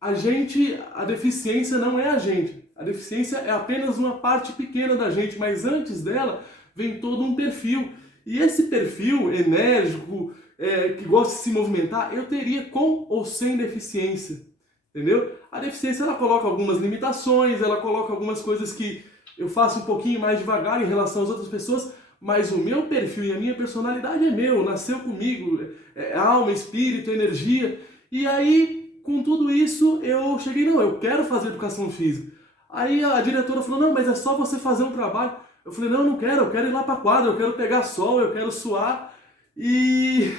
a deficiência não é a gente. A deficiência é apenas uma parte pequena da gente, mas antes dela vem todo um perfil. E esse perfil enérgico, que gosta de se movimentar, eu teria com ou sem deficiência, entendeu? A deficiência, ela coloca algumas limitações, ela coloca algumas coisas que eu faço um pouquinho mais devagar em relação às outras pessoas, mas o meu perfil e a minha personalidade é meu, nasceu comigo, alma, espírito, energia. E aí, com tudo isso, eu cheguei, não, eu quero fazer educação física. Aí a diretora falou, não, mas é só você fazer um trabalho. Eu falei, não, eu não quero, eu quero ir lá pra quadra, eu quero pegar sol, eu quero suar. E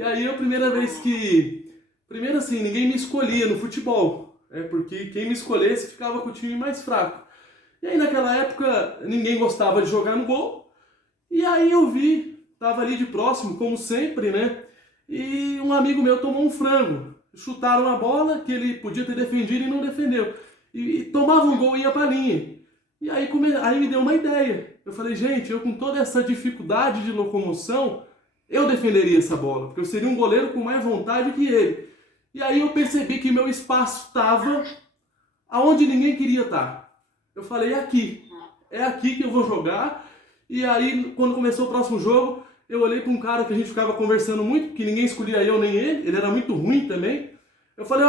aí a primeira vez que... Primeiro assim, ninguém me escolhia no futebol, porque quem me escolhesse ficava com o time mais fraco. E aí naquela época ninguém gostava de jogar no gol. E aí eu vi, tava ali de próximo, como sempre, né? E um amigo meu tomou um frango. Chutaram a bola que ele podia ter defendido e não defendeu. E tomava um gol e ia pra linha. E aí me deu uma ideia. Eu falei, gente, eu com toda essa dificuldade de locomoção, eu defenderia essa bola, porque eu seria um goleiro com mais vontade que ele. E aí eu percebi que meu espaço estava aonde ninguém queria estar. Eu falei, é aqui que eu vou jogar. E aí, quando começou o próximo jogo, eu olhei para um cara que a gente ficava conversando muito, porque ninguém escolhia eu nem ele era muito ruim também. Eu falei,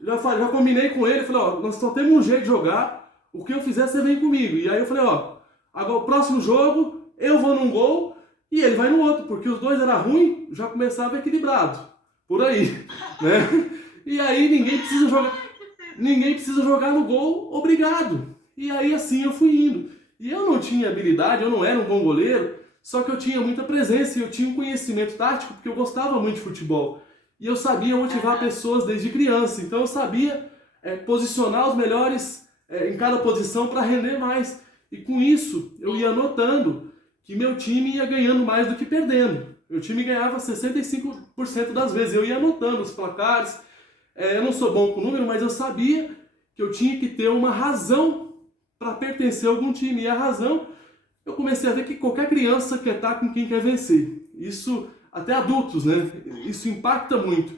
já combinei com ele, falei, nós só temos um jeito de jogar, o que eu fizer você vem comigo. E aí eu falei, agora o próximo jogo, eu vou num gol e ele vai no outro, porque os dois eram ruins, já começava equilibrado, por aí, né? E aí ninguém precisa jogar no gol, obrigado. E aí assim eu fui indo. E eu não tinha habilidade, eu não era um bom goleiro, só que eu tinha muita presença e eu tinha um conhecimento tático, porque eu gostava muito de futebol. E eu sabia motivar pessoas desde criança, então eu sabia posicionar os melhores em cada posição para render mais. E com isso eu ia notando que meu time ia ganhando mais do que perdendo. Meu time ganhava 65% das vezes, eu ia anotando os placares. Eu não sou bom com número, mas eu sabia que eu tinha que ter uma razão para pertencer a algum time. E a razão, eu comecei a ver que qualquer criança quer estar com quem quer vencer. Isso, até adultos, né? Isso impacta muito.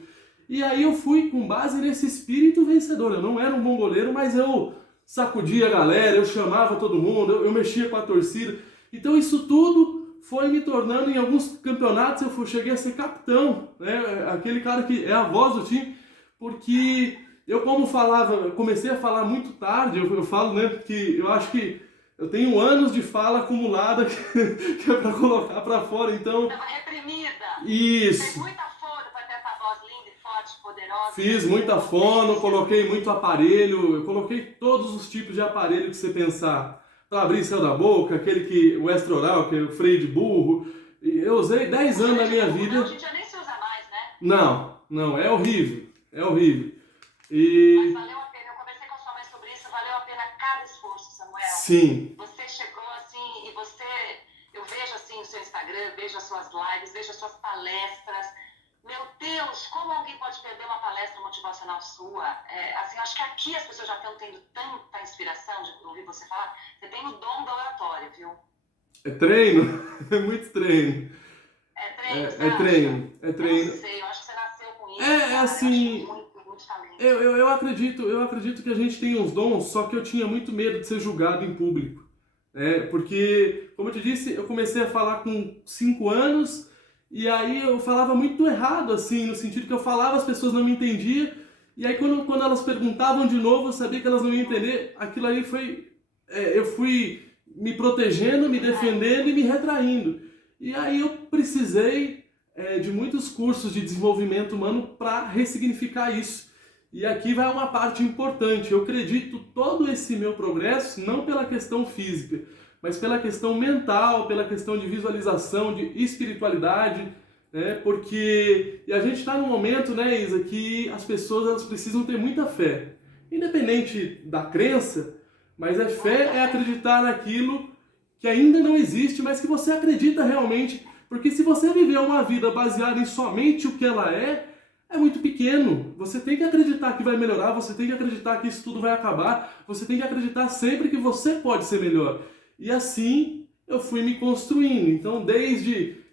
E aí eu fui com base nesse espírito vencedor. Eu não era um bom goleiro, mas eu sacudia a galera, eu chamava todo mundo, eu mexia com a torcida. Então isso tudo foi me tornando, em alguns campeonatos, eu cheguei a ser capitão, né? Aquele cara que é a voz do time, porque eu comecei a falar muito tarde, eu falo, né, que eu acho que eu tenho anos de fala acumulada que é para colocar para fora, então... Estava reprimida. Isso. Fez muita fono para ter essa voz linda e forte, poderosa. Fiz muita fono, coloquei muito aparelho, eu coloquei todos os tipos de aparelho que você pensar. Para abrir céu da boca, o extra-oral, aquele o freio de burro. Eu usei 10 anos da minha vida. Hoje em dia nem se usa mais, né? Não, é horrível, é horrível. Mas valeu a pena, eu conversei com a sua mãe sobre isso, valeu a pena cada esforço, Samuel. Sim. Você chegou assim, eu vejo assim o seu Instagram, vejo as suas lives, vejo as suas palestras. Meu Deus, como alguém pode perder uma palestra motivacional sua? Assim, acho que aqui as pessoas já estão tendo tanta inspiração de ouvir você falar. Você tem o dom da oratória, viu? É treino, é muito treino. É treino, É treino. Eu não sei, eu acho que você nasceu com isso. Assim... Eu acho muito talento. Eu acredito que a gente tem uns dons, só que eu tinha muito medo de ser julgado em público. Porque, como eu te disse, eu comecei a falar com 5 anos, e aí eu falava muito errado, assim, no sentido que eu falava, as pessoas não me entendiam, e aí quando elas perguntavam de novo, eu sabia que elas não iam entender, aquilo ali foi... eu fui me protegendo, me defendendo e me retraindo. E aí eu precisei de muitos cursos de desenvolvimento humano para ressignificar isso. E aqui vai uma parte importante. Eu acredito todo esse meu progresso não pela questão física, mas pela questão mental, pela questão de visualização, de espiritualidade, né? Porque a gente está num momento, né, Isa, que as pessoas elas precisam ter muita fé. Independente da crença, mas fé é acreditar naquilo que ainda não existe, mas que você acredita realmente. Porque se você viver uma vida baseada em somente o que ela é muito pequeno. Você tem que acreditar que vai melhorar, você tem que acreditar que isso tudo vai acabar, você tem que acreditar sempre que você pode ser melhor. E assim eu fui me construindo. Então,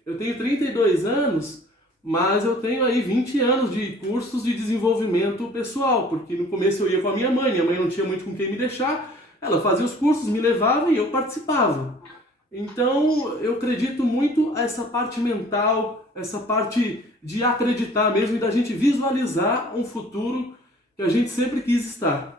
eu tenho 32 anos, mas eu tenho aí 20 anos de cursos de desenvolvimento pessoal, porque no começo eu ia com a minha mãe não tinha muito com quem me deixar, ela fazia os cursos, me levava e eu participava. Então eu acredito muito essa parte mental, essa parte de acreditar mesmo e da gente visualizar um futuro que a gente sempre quis estar.